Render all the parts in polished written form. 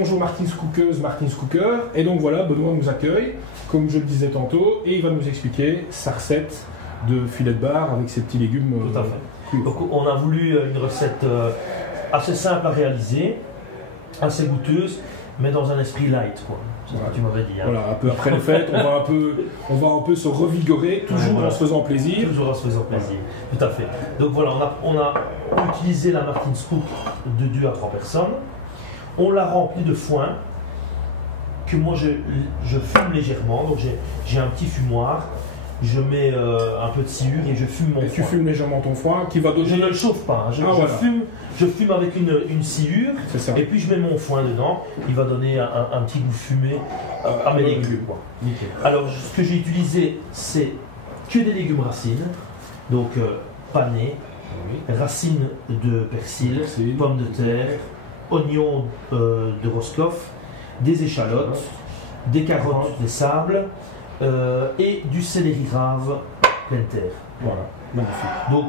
bonjour Martins Cookeuse, Martins Cooker. Et donc voilà, Benoît nous accueille, comme je le disais tantôt, et il va nous expliquer sa recette de filet de bar avec ses petits légumes. Tout à fait. Donc on a voulu une recette assez simple à réaliser, assez goûteuse, mais dans un esprit light, quoi. C'est ce que tu m'avais dit. Hein. Voilà, un peu après les fêtes, on va un peu se revigorer, toujours voilà. en se faisant plaisir. Toujours en se faisant plaisir, tout à fait. Donc voilà, on a utilisé la Martins Cook de 2 à 3 personnes. On l'a rempli de foin, que moi je fume légèrement. Donc j'ai un petit fumoir, je mets un peu de sciure et je fume mon foin. Tu fumes légèrement ton foin, qui va donner... Je ne le chauffe pas, hein. Je fume avec une sciure, et puis je mets mon foin dedans. Il va donner un petit goût fumé à mes légumes. Nickel. Alors ce que j'ai utilisé, c'est que des légumes racines, donc panais, racines de persil, pommes de terre, oignons de Roscoff, des échalotes, des carottes, des sables et du céleri rave pleine terre. Voilà, magnifique. Donc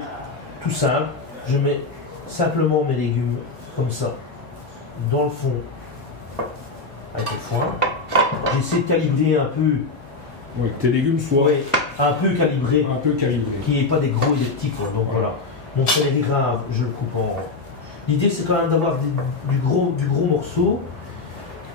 tout simple, je mets simplement mes légumes comme ça dans le fond avec le foin. J'essaie de calibrer un peu. Oui, que tes légumes soient un peu calibrés. Un peu calibrés. Qu'il n'y ait pas des gros et des petits, quoi. Donc voilà. Mon céleri rave, je le coupe en. L'idée c'est quand même d'avoir du gros morceau.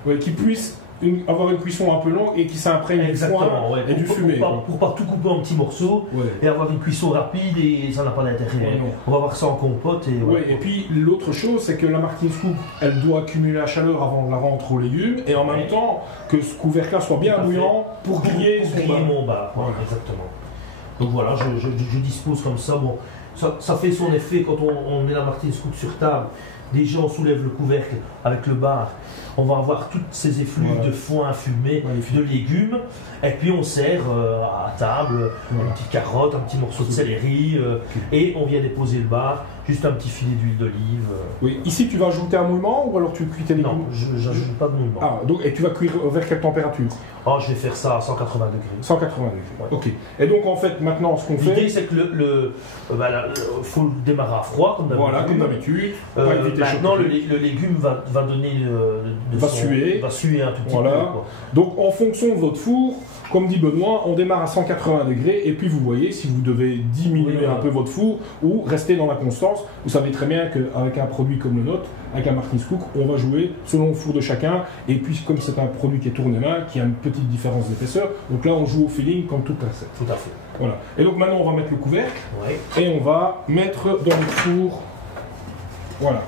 Oui, qui puisse avoir une cuisson un peu longue et qui s'imprègne du foin et du fumé. Pour pas tout couper en petits morceaux et avoir une cuisson rapide, et ça n'a pas d'intérêt. On va voir ça en compote. Et puis l'autre chose, c'est que la Martins Cook, elle doit accumuler la chaleur avant de la rentrer aux légumes, et en même temps que ce couvercle soit bien bouillant pour griller mon bar. Voilà. Exactement. Donc voilà, je dispose comme ça. Bon, ça fait son effet quand on met la Martins Cook sur table. Déjà on soulève le couvercle avec le bar, on va avoir toutes ces effluves de foin fumé, de légumes, et puis on sert à table une petite carotte, un petit morceau de céleri, et on vient déposer le bar, juste un petit filet d'huile d'olive. Oui, ici tu vas ajouter un moulement ou alors tu cuis tes légumes? Non, je n'ajoute pas de moulement. Ah, donc, et tu vas cuire vers quelle température? Oh, je vais faire ça à 180 degrés. 180 degrés, ok. Et donc en fait, maintenant ce qu'on fait... L'idée c'est que faut le démarrer à froid, comme d'habitude. Voilà, comme d'habitude. Maintenant, le légume va donner suer un tout petit peu. Quoi. Donc en fonction de votre four, comme dit Benoît, on démarre à 180 degrés et puis vous voyez si vous devez diminuer un peu votre four ou rester dans la constance. Vous savez très bien qu'avec un produit comme le nôtre, avec la Martins Cook, on va jouer selon le four de chacun, et puis comme c'est un produit qui est tourné main, qui a une petite différence d'épaisseur, donc là on joue au feeling comme toute la recette. Tout à fait. Voilà. Et donc maintenant on va mettre le couvercle et on va mettre dans le four. Voilà.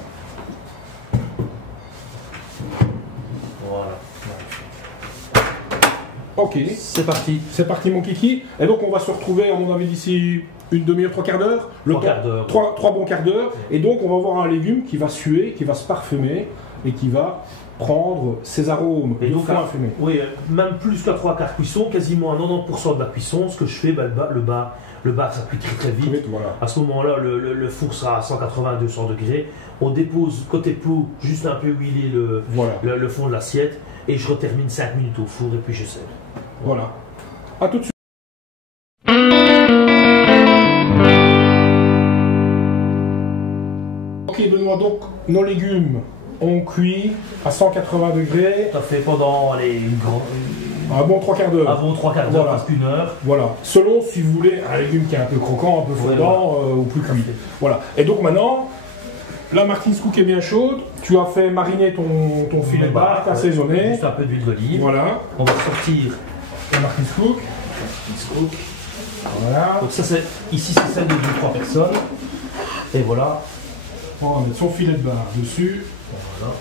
Ok. C'est parti. C'est parti mon kiki. Et donc on va se retrouver à mon avis d'ici une demi-heure, 3 quarts d'heure. 3 bons quarts d'heure. Et donc on va avoir un légume qui va suer, qui va se parfumer et qui va prendre ses arômes. Et donc fumé. Oui, même plus qu'à 3 quarts cuisson, quasiment à 90% de la cuisson. Ce que je fais, le bar ça cuit très vite. Voilà. À ce moment-là, le four sera à 180-200 degrés. On dépose côté pot, juste un peu huilé le fond de l'assiette. Et je retermine 5 minutes au four et puis je sers. Voilà. A tout de suite. Ok Benoît, donc nos légumes ont cuit à 180 degrés. Ça fait pendant un bon 3 quarts d'heure. Un bon 3 quarts d'heure, presque une heure. Voilà. Selon si vous voulez un légume qui est un peu croquant, un peu fondant ou plus cuit. Voilà. Et donc maintenant, la Martins Cook est bien chaude. Tu as fait mariner ton filet de bar, tu as assaisonné. Juste un peu d'huile d'olive. Voilà. On va sortir la Martins Cook. Voilà. Donc ça ici c'est celle de 2-3 personnes. Et voilà. On va mettre son filet de bar dessus. Voilà.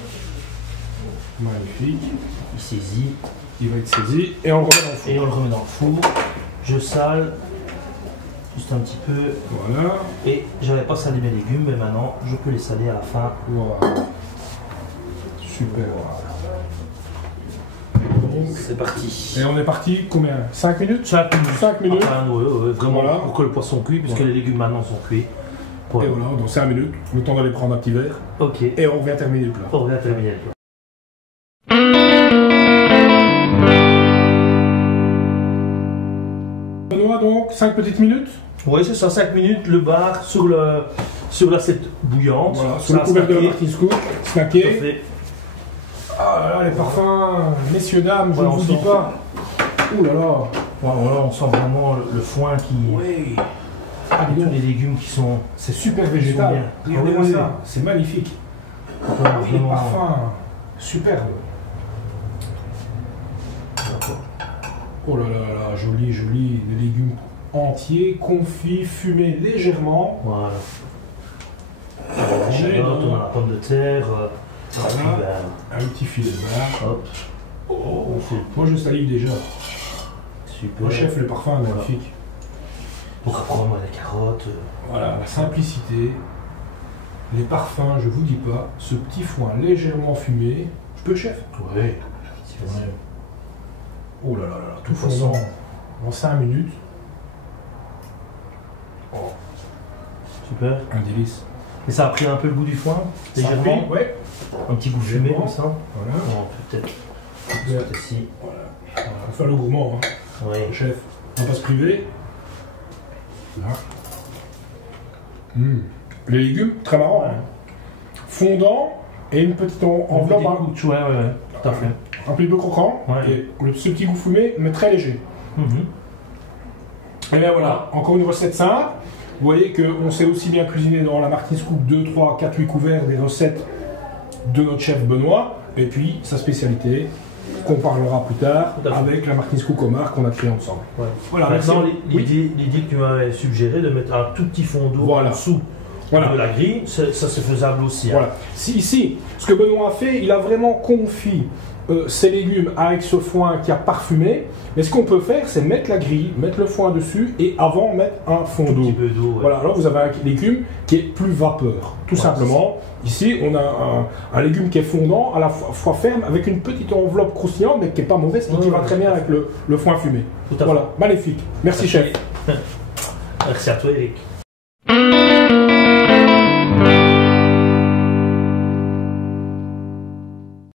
Magnifique. Il saisit. Il va être saisi. Et on le remet dans le four. Et on le remet dans le four. Je sale. Juste un petit peu. Voilà. Et j'avais pas salé mes légumes, mais maintenant je peux les saler à la fin. Voilà. Super. C'est parti. Et on est parti combien? 5 minutes? 5 minutes. 5 minutes. Enfin, vraiment pour que le poisson cuit, puisque les légumes maintenant sont cuits. Voilà. Et voilà, dans 5 minutes, le temps d'aller prendre un petit verre. Ok. Et on revient terminer le plat. On revient terminer le plat. Benoît, donc 5 petites minutes? Oui, c'est ça, 5 minutes, le bar sur l'assiette bouillante. Voilà, sur le couvercle de la Martins Cook, snacké. Ah là là, les parfums, messieurs, dames, je ne Ouais, vous on dis sent. pas. Ouh là là. Voilà, on sent vraiment le foin qui. Oui. Et tous les légumes qui sont. C'est super végétal. bien. Regardez-moi Oui, ça, c'est magnifique. Vraiment, Les parfums, superbes. Oh là là là, joli, joli. Des légumes entiers, confits, fumés légèrement. Voilà. L'échalote, on a la pomme de terre. Voilà. Un petit filet de beurre. Hop. Oh, moi je salive déjà. Super. Mon chef, le parfum est magnifique. Donc après, on a la carotte. Voilà, la simplicité. Les parfums, je vous dis pas. Ce petit foin légèrement fumé. Je peux, chef? Oui. Oh là là là, tout De toute façon. fondant en 5 minutes. Super. Un délice. Et ça a pris un peu le goût du foin, légèrement. Ouais. Un petit goût fumé Légèrement. comme ça. Voilà. On peut peut-être Ouais. ici. Voilà. On va faire le gourmand, hein. Oui. Le chef. On va pas se priver. Là. Les légumes, très marrant. Hein. Fondant et une petite enveloppe. Hein. Ouais, ouais, tout à fait. Un petit peu croquant. Ouais. Et ce petit goût fumé, mais très léger. Et bien voilà, encore une recette simple. Vous voyez qu'on sait aussi bien cuisiner dans la Martin's Cook 2, 3, 4, 8 couverts des recettes de notre chef Benoît. Et puis sa spécialité, qu'on parlera plus tard, Tout à fait. avec la Martin's Cook Omar qu'on a créée ensemble. Ouais. Voilà, Maintenant, merci. Oui. l'idée que tu m'avais suggéré de mettre un tout petit fond d'eau Voilà. en dessous Voilà. de la grille, ça c'est faisable aussi. Hein. Voilà. Si ici, ce que Benoît a fait, il a vraiment confit ses légumes avec ce foin qui a parfumé. Mais ce qu'on peut faire, c'est mettre la grille, mettre le foin dessus et avant mettre un fond Un d'eau. petit peu d'eau. Ouais. Voilà, alors vous avez un légume qui est plus vapeur, tout Ouais, simplement. Ici, on a un légume qui est fondant, à la fois ferme, avec une petite enveloppe croustillante, mais qui n'est pas mauvaise et qui va très bien avec le foin fumé. Tout à fait. Voilà, magnifique. Merci chef. Merci à toi, Eric.